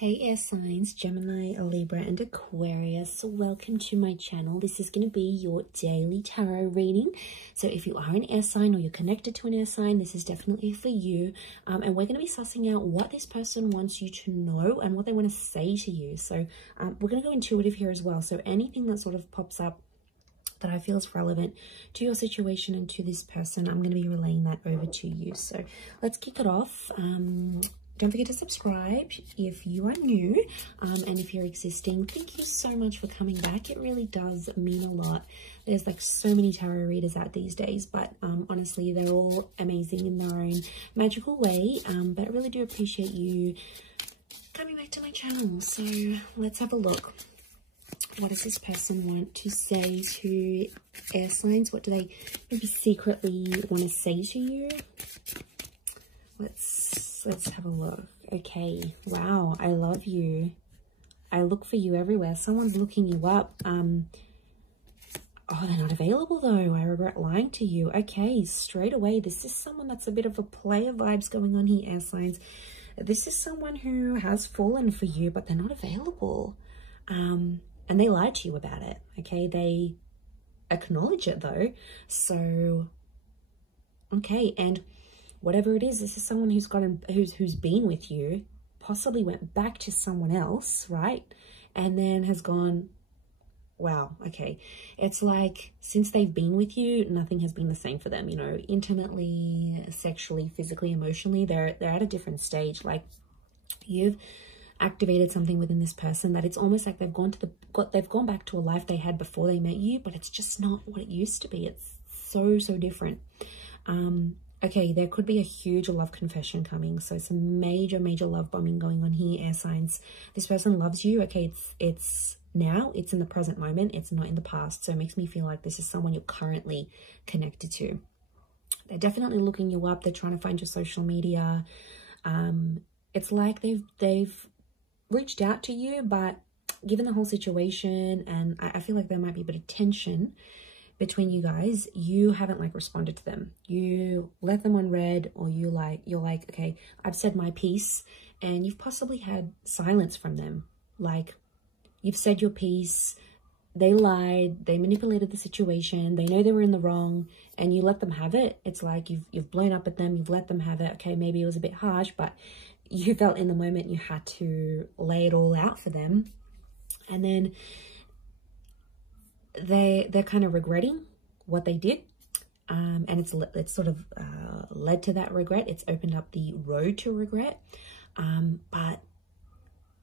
Hey air signs, Gemini, Libra and Aquarius, welcome to my channel. This is going to be your daily tarot reading. So if you are an air sign or you're connected to an air sign, this is definitely for you. And we're going to be sussing out what this person wants you to know and what they want to say to you. So we're going to go intuitive here as well. So anything that sort of pops up that I feel is relevant to your situation and to this person, I'm going to be relaying that over to you. So let's kick it off. Don't forget to subscribe if you are new, and if you're existing, thank you so much for coming back. It really does mean a lot. There's like so many tarot readers out these days, but honestly, they're all amazing in their own magical way. But I really do appreciate you coming back to my channel. So let's have a look. What does this person want to say to air signs? What do they maybe secretly want to say to you? Let's have a look. Okay, wow, I love you. I look for you everywhere. Someone's looking you up. Oh, they're not available though. I regret lying to you. Okay, straight away, this is someone that's a bit of a player vibes going on here, air signs. This is someone who has fallen for you, but they're not available. And they lied to you about it, okay? They acknowledge it though. So, okay, and whatever it is, this is someone who's been with you, possibly went back to someone else, right? And then has gone, wow, okay. It's like since they've been with you, nothing has been the same for them, you know, intimately, sexually, physically, emotionally. They're at a different stage. Like you've activated something within this person that it's almost like they've gone back to a life they had before they met you, but it's just not what it used to be. It's so different. Okay, there could be a huge love confession coming. So some major love bombing going on here, air signs. This person loves you. Okay, it's now, it's in the present moment. It's not in the past. So it makes me feel like this is someone you're currently connected to. They're definitely looking you up. They're trying to find your social media. It's like they've reached out to you, but given the whole situation, and I feel like there might be a bit of tension between you guys, you haven't like responded to them. You let them on read, or you're like, okay, I've said my piece, and you've possibly had silence from them. Like you've said your piece, they lied, they manipulated the situation, they know they were in the wrong, and you let them have it. It's like you've blown up at them, you've let them have it. Okay, maybe it was a bit harsh, but you felt in the moment you had to lay it all out for them. And then they're kind of regretting what they did, and it's sort of led to that regret. It's opened up the road to regret, but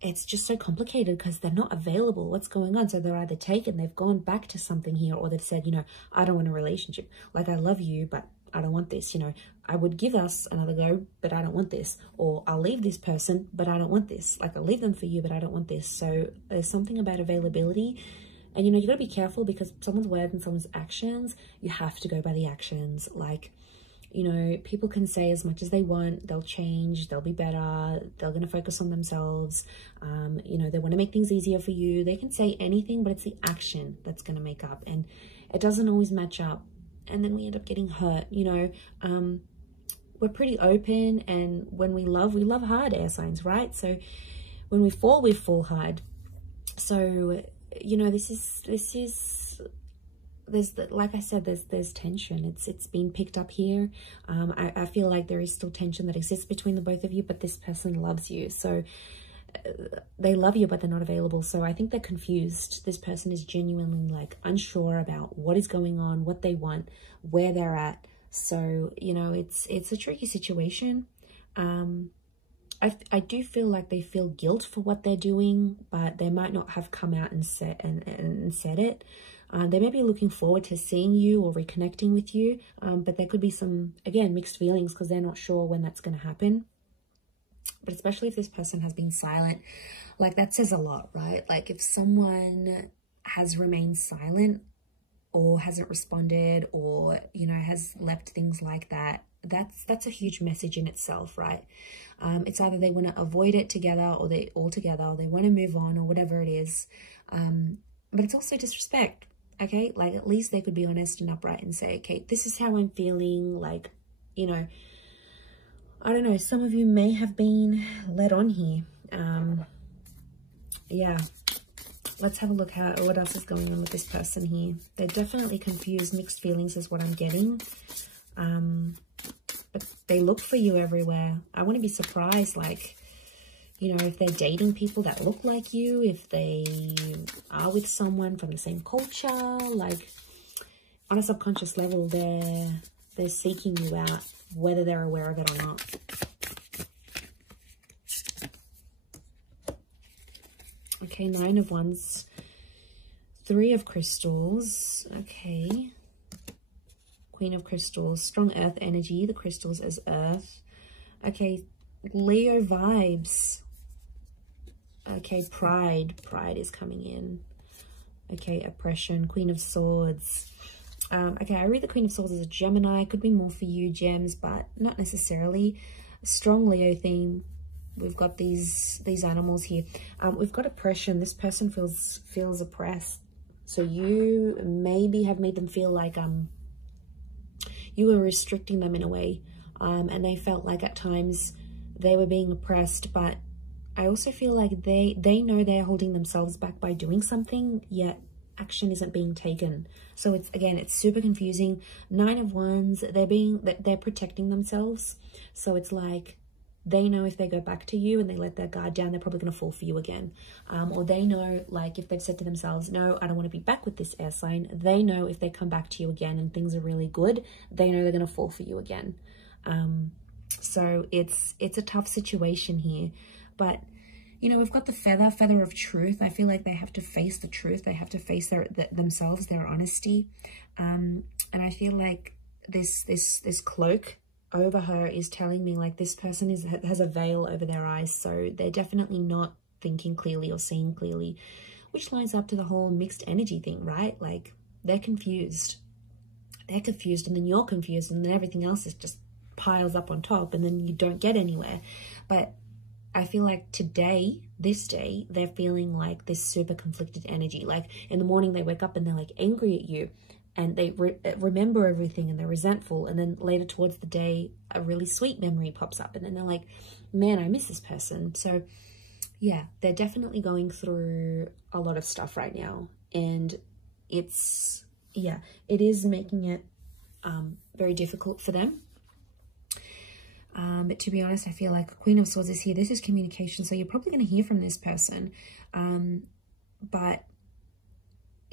it's just so complicated because they're not available. What's going on? So they're either taken, they've gone back to something here, or they've said, you know, I don't want a relationship. Like, I love you, but I don't want this. You know, I would give us another go, but I don't want this. Or I'll leave this person, but I don't want this. Like, I'll leave them for you, but I don't want this. So there's something about availability. And, you know, you got to be careful because someone's word and someone's actions, you have to go by the actions. Like, you know, people can say as much as they want, they'll change, they'll be better, they're going to focus on themselves. You know, they want to make things easier for you. They can say anything, but it's the action that's going to make up. And it doesn't always match up. And then we end up getting hurt, you know. We're pretty open, and when we love hard, air signs, right? So when we fall hard. So, you know, like I said, there's tension. It's been picked up here. I feel like there is still tension that exists between the both of you, but this person loves you. So they love you, but they're not available. So I think they're confused. This person is genuinely like unsure about what is going on, what they want, where they're at. So, you know, it's a tricky situation. I do feel like they feel guilt for what they're doing, but they might not have come out and said it. They may be looking forward to seeing you or reconnecting with you, but there could be some, again, mixed feelings because they're not sure when that's going to happen. But especially if this person has been silent, like that says a lot, right? Like if someone has remained silent or hasn't responded, or, you know, has left things like that, that's a huge message in itself, right? It's either they want to avoid it together, or they all together, or they want to move on, or whatever it is. But it's also disrespect, okay? Like at least they could be honest and upright and say, okay, this is how I'm feeling. Like, you know, I don't know, some of you may have been led on here. Yeah. Let's have a look at what else is going on with this person here. They're definitely confused. Mixed feelings is what I'm getting. But they look for you everywhere. I want to be surprised, like, you know, if they're dating people that look like you, if they are with someone from the same culture, like, on a subconscious level, they're seeking you out, whether they're aware of it or not. Okay, 9 of Wands, 3 of Crystals. Okay, Queen of Crystals, strong earth energy. The crystals as earth. Okay, Leo vibes. Okay, pride is coming in. Okay, oppression, Queen of Swords. Okay, I read the Queen of Swords as a Gemini. Could be more for you, gems, but not necessarily. Strong Leo theme. We've got these animals here. We've got oppression. This person feels oppressed. So you maybe have made them feel like you were restricting them in a way. And they felt like at times they were being oppressed. But I also feel like they know they're holding themselves back by doing something, yet action isn't being taken. So it's, again, it's super confusing. 9 of Wands, they're protecting themselves. So it's like, they know if they go back to you and they let their guard down, they're probably going to fall for you again. Or they know, like, if they've said to themselves, no, I don't want to be back with this air sign, they know if they come back to you again and things are really good, they know they're going to fall for you again. So it's a tough situation here. But, you know, we've got the feather of truth. I feel like they have to face the truth. They have to face themselves, their honesty. And I feel like this cloak over her is telling me, like, this person has a veil over their eyes, so they're definitely not thinking clearly or seeing clearly, which lines up to the whole mixed energy thing, right? Like, they're confused, and then you're confused, and then everything else is just piles up on top, and then you don't get anywhere. But I feel like this day, they're feeling like this super conflicted energy. Like, in the morning they wake up and they're like angry at you, and they remember everything and they're resentful. And then later towards the day, a really sweet memory pops up. And then they're like, man, I miss this person. So yeah, they're definitely going through a lot of stuff right now. And it is making it very difficult for them. But to be honest, I feel like Queen of Swords is here. This is communication. So you're probably going to hear from this person. But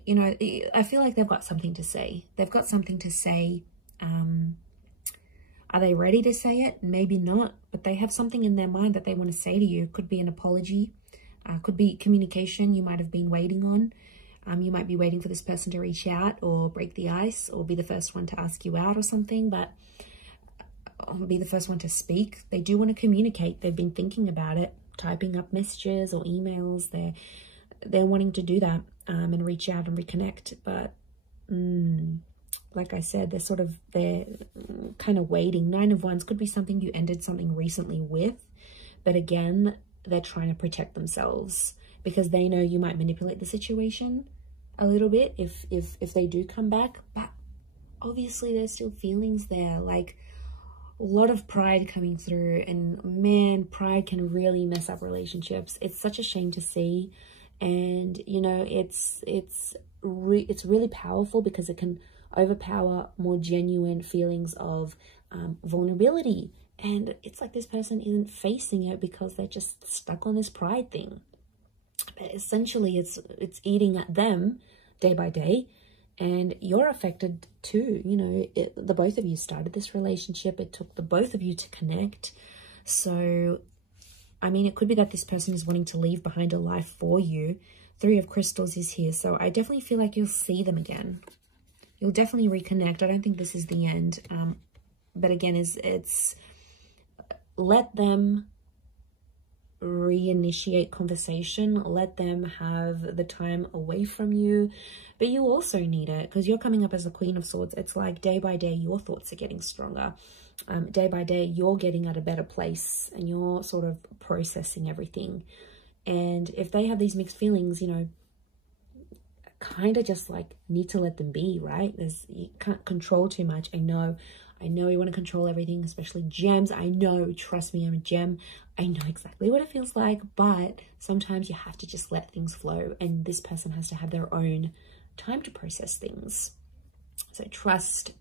you know, I feel like they've got something to say. They've got something to say. Are they ready to say it? Maybe not, but they have something in their mind that they want to say to you. Could be an apology, could be communication you might have been waiting on. You might be waiting for this person to reach out or break the ice or be the first one to ask you out or something, but be the first one to speak. They do want to communicate. They've been thinking about it, typing up messages or emails. They're wanting to do that. And reach out and reconnect, but like I said, they're kind of waiting. 9 of Wands could be something you ended something recently with, but again, they're trying to protect themselves because they know you might manipulate the situation a little bit if they do come back. But obviously there's still feelings there, like a lot of pride coming through, and man, pride can really mess up relationships. It's such a shame to see. And you know, it's really powerful because it can overpower more genuine feelings of vulnerability. And it's like this person isn't facing it because they're just stuck on this pride thing. But essentially, it's eating at them day by day, and you're affected too. You know, the both of you started this relationship. It took the both of you to connect. So I mean, it could be that this person is wanting to leave behind a life for you. 3 of Crystals is here. So I definitely feel like you'll see them again. You'll definitely reconnect. I don't think this is the end. But again, it's let them reinitiate conversation. Let them have the time away from you. But you also need it because you're coming up as the Queen of Swords. It's like day by day, your thoughts are getting stronger. Day by day, you're getting at a better place and you're sort of processing everything. And if they have these mixed feelings, you know, kind of just like need to let them be, right? You can't control too much. I know I know you want to control everything, especially gems. I know, trust me, I'm a gem. I know exactly what it feels like, but sometimes you have to just let things flow, and this person has to have their own time to process things. So trust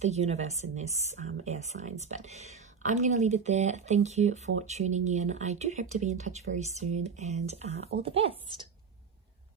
the universe in this, air signs. But I'm going to leave it there. Thank you for tuning in. I do hope to be in touch very soon, and all the best.